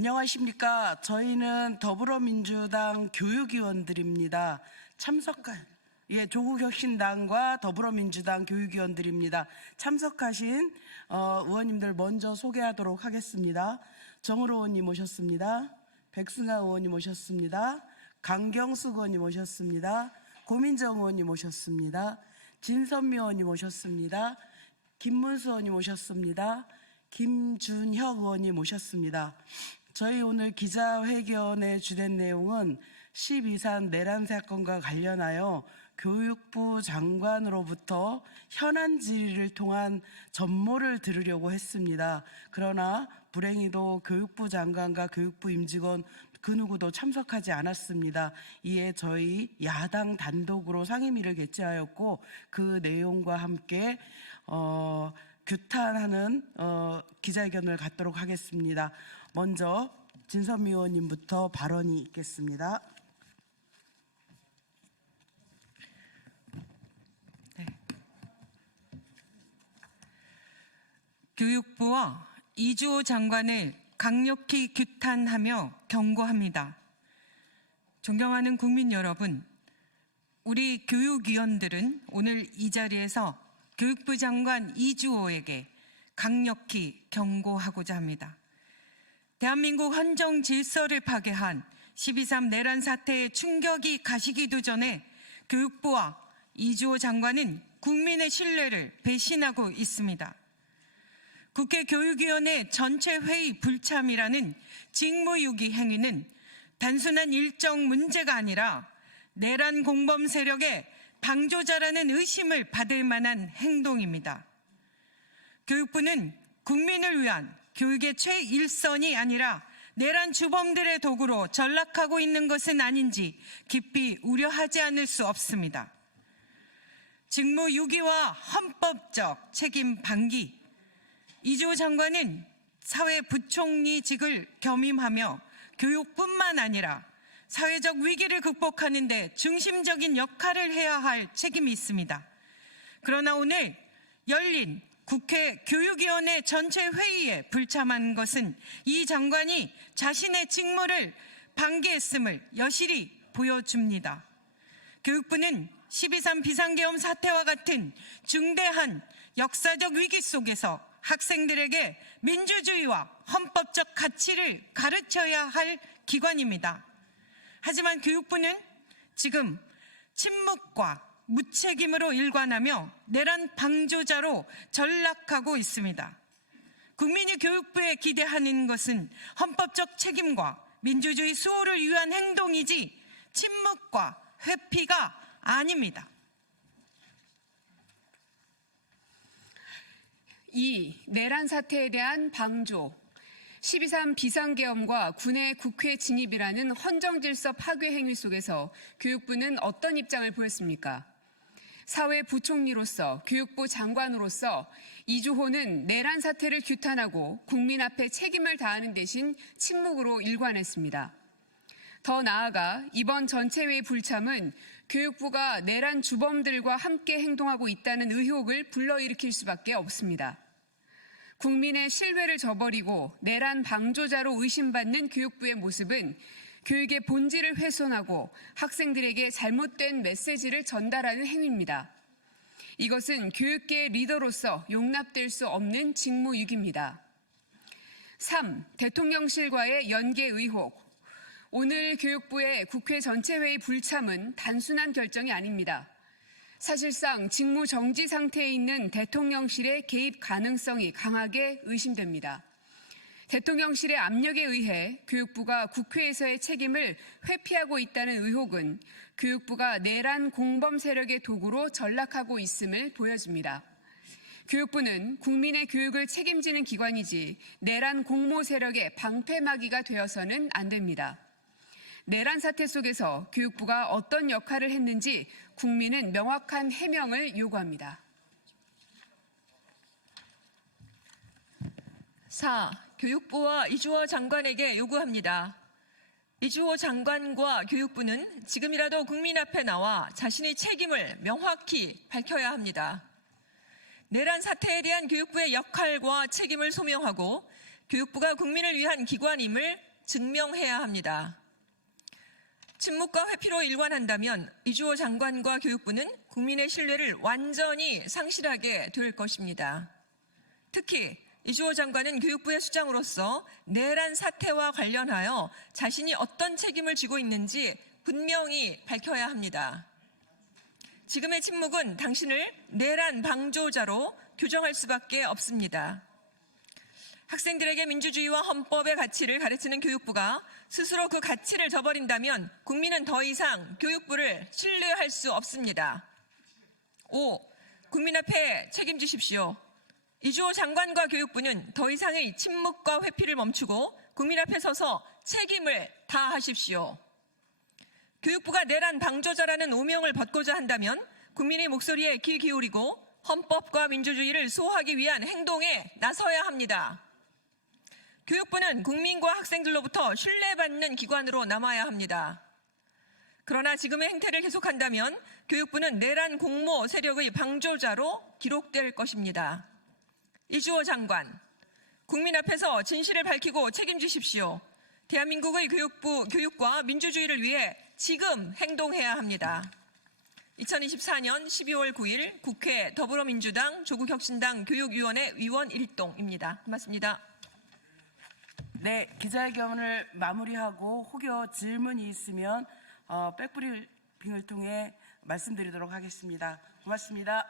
안녕하십니까. 저희는 더불어민주당 교육위원들입니다. 조국혁신당과 더불어민주당 교육위원들입니다. 참석하신 의원님들 먼저 소개하도록 하겠습니다. 정을 의원님 오셨습니다. 백승아 의원님 오셨습니다. 강경숙 의원님 오셨습니다. 고민정 의원님 오셨습니다. 진선미 의원님 오셨습니다. 김문수 의원님 오셨습니다. 김준혁 의원님 오셨습니다. 저희 오늘 기자회견의 주된 내용은 12.3 내란 사건과 관련하여 교육부 장관으로부터 현안 질의를 통한 전모를 들으려고 했습니다. 그러나 불행히도 교육부 장관과 교육부 임직원 그 누구도 참석하지 않았습니다. 이에 저희 야당 단독으로 상임위를 개최하였고 그 내용과 함께 규탄하는 기자회견을 갖도록 하겠습니다. 먼저 진선미 의원님부터 발언이 있겠습니다. 네. 교육부와 이주호 장관을 강력히 규탄하며 경고합니다. 존경하는 국민 여러분, 우리 교육위원들은 오늘 이 자리에서 교육부 장관 이주호에게 강력히 경고하고자 합니다. 대한민국 헌정 질서를 파괴한 12.3 내란 사태의 충격이 가시기도 전에 교육부와 이주호 장관은 국민의 신뢰를 배신하고 있습니다. 국회 교육위원회 전체 회의 불참이라는 직무유기 행위는 단순한 일정 문제가 아니라 내란 공범 세력의 방조자라는 의심을 받을 만한 행동입니다. 교육부는 국민을 위한 교육의 최일선이 아니라 내란 주범들의 도구로 전락하고 있는 것은 아닌지 깊이 우려하지 않을 수 없습니다. 직무유기와 헌법적 책임 방기, 이주호 장관은 사회부총리직을 겸임하며 교육뿐만 아니라 사회적 위기를 극복하는 데 중심적인 역할을 해야 할 책임이 있습니다. 그러나 오늘 열린 국회 교육위원회 전체 회의에 불참한 것은 이 장관이 자신의 직무를 방기했음을 여실히 보여줍니다. 교육부는 12.3 비상계엄 사태와 같은 중대한 역사적 위기 속에서 학생들에게 민주주의와 헌법적 가치를 가르쳐야 할 기관입니다. 하지만 교육부는 지금 침묵과 무책임으로 일관하며 내란 방조자로 전락하고 있습니다. 국민이 교육부에 기대하는 것은 헌법적 책임과 민주주의 수호를 위한 행동이지 침묵과 회피가 아닙니다. 이 내란 사태에 대한 방조, 12.3 비상계엄과 군의 국회 진입이라는 헌정질서 파괴 행위 속에서 교육부는 어떤 입장을 보였습니까? 사회부총리로서 교육부 장관으로서 이주호는 내란 사태를 규탄하고 국민 앞에 책임을 다하는 대신 침묵으로 일관했습니다. 더 나아가 이번 전체회의 불참은 교육부가 내란 주범들과 함께 행동하고 있다는 의혹을 불러일으킬 수밖에 없습니다. 국민의 신뢰를 저버리고 내란 방조자로 의심받는 교육부의 모습은 교육의 본질을 훼손하고 학생들에게 잘못된 메시지를 전달하는 행위입니다. 이것은 교육계의 리더로서 용납될 수 없는 직무유기입니다. 3. 대통령실과의 연계 의혹. 오늘 교육부의 국회 전체회의 불참은 단순한 결정이 아닙니다. 사실상 직무 정지 상태에 있는 대통령실의 개입 가능성이 강하게 의심됩니다. 대통령실의 압력에 의해 교육부가 국회에서의 책임을 회피하고 있다는 의혹은 교육부가 내란 공범 세력의 도구로 전락하고 있음을 보여줍니다. 교육부는 국민의 교육을 책임지는 기관이지 내란 공모 세력의 방패막이가 되어서는 안 됩니다. 내란 사태 속에서 교육부가 어떤 역할을 했는지 국민은 명확한 해명을 요구합니다. 4. 교육부와 이주호 장관에게 요구합니다. 이주호 장관과 교육부는 지금이라도 국민 앞에 나와 자신의 책임을 명확히 밝혀야 합니다. 내란 사태에 대한 교육부의 역할과 책임을 소명하고 교육부가 국민을 위한 기관임을 증명해야 합니다. 침묵과 회피로 일관한다면 이주호 장관과 교육부는 국민의 신뢰를 완전히 상실하게 될 것입니다. 특히 이주호 장관은 교육부의 수장으로서 내란 사태와 관련하여 자신이 어떤 책임을 지고 있는지 분명히 밝혀야 합니다. 지금의 침묵은 당신을 내란 방조자로 규정할 수밖에 없습니다. 학생들에게 민주주의와 헌법의 가치를 가르치는 교육부가 스스로 그 가치를 저버린다면 국민은 더 이상 교육부를 신뢰할 수 없습니다. 5. 국민 앞에 책임지십시오. 이주호 장관과 교육부는 더 이상의 침묵과 회피를 멈추고 국민 앞에 서서 책임을 다하십시오. 교육부가 내란 방조자라는 오명을 벗고자 한다면 국민의 목소리에 귀 기울이고 헌법과 민주주의를 수호하기 위한 행동에 나서야 합니다. 교육부는 국민과 학생들로부터 신뢰받는 기관으로 남아야 합니다. 그러나 지금의 행태를 계속한다면 교육부는 내란 공모 세력의 방조자로 기록될 것입니다. 이주호 장관, 국민 앞에서 진실을 밝히고 책임지십시오. 대한민국의 교육과 민주주의를 위해 지금 행동해야 합니다. 2024년 12월 9일 국회 더불어민주당 조국혁신당 교육위원회 위원 일동입니다. 고맙습니다. 네, 기자회견을 마무리하고 혹여 질문이 있으면 백브리핑을 통해 말씀드리도록 하겠습니다. 고맙습니다.